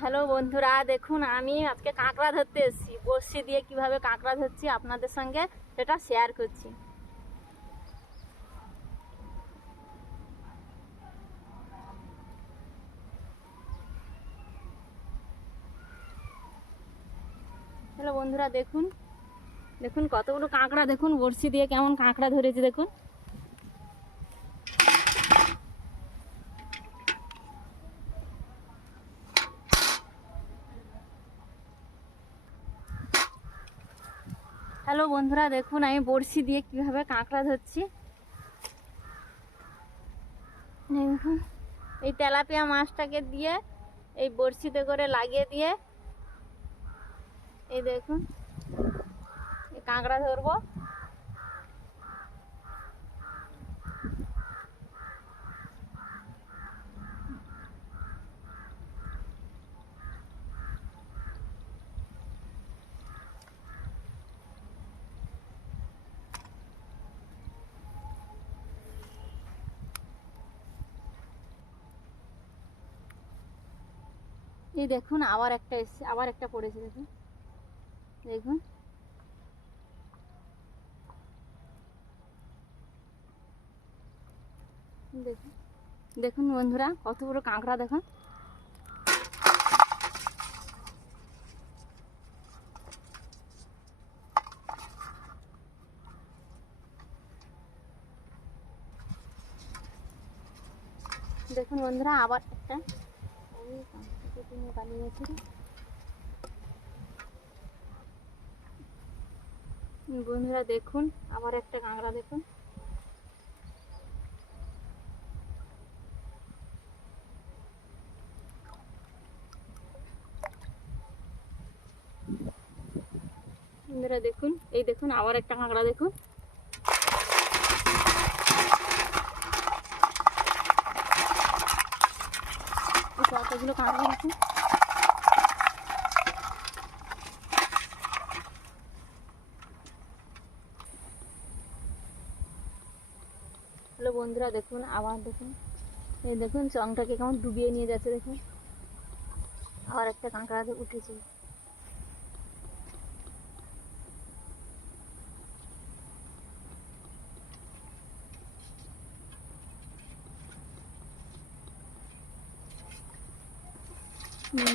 হ্যালো বন্ধুরা, দেখুন আমি আজকে কাঁকড়া ধরতে এসেছি। বড়শি দিয়ে কিভাবে কাঁকড়া ধরছি আপনাদের সঙ্গে সেটা শেয়ার করছি। হ্যালো বন্ধুরা, দেখুন দেখুন কতগুলো কাঁকড়া, দেখুন বড়শি দিয়ে কেমন কাঁকড়া ধরেছি। দেখুন হ্যালো বন্ধুরা, দেখুন আমি বড়শি দিয়ে কিভাবে কাঁকড়া ধরছি। দেখুন এই তেলাপিয়া মাছটাকে দিয়ে এই বড়শিতে করে লাগিয়ে দিয়ে এই দেখুন এই কাঁকড়া ধরবো। এই দেখুন আবার একটা এসছে, আবার একটা পড়েছে। দেখুন দেখুন দেখুন দেখুন বন্ধুরা কত বড় কাঁকড়া। দেখুন দেখুন বন্ধুরা আবার একটা বানিয়েছি। বন্ধুরা দেখুন আবার একটা কাঁকড়া। দেখুন বন্ধুরা দেখুন, এই দেখুন আবার একটা কাঁকড়া। দেখুন কতগুলো কাঁকড়া। দেখুন হ্যালো বন্ধুরা, দেখুন আবার দেখুন, এই দেখুন চংটাকে কেমন ডুবিয়ে নিয়ে যাচ্ছে। দেখুন আবার একটা কাঁকড়া উঠেছে।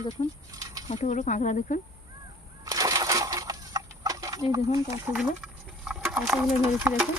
দেখুন কতগুলো কাঁকড়া। দেখুন এই দেখুন কতগুলো কতগুলো ধরেছি। দেখুন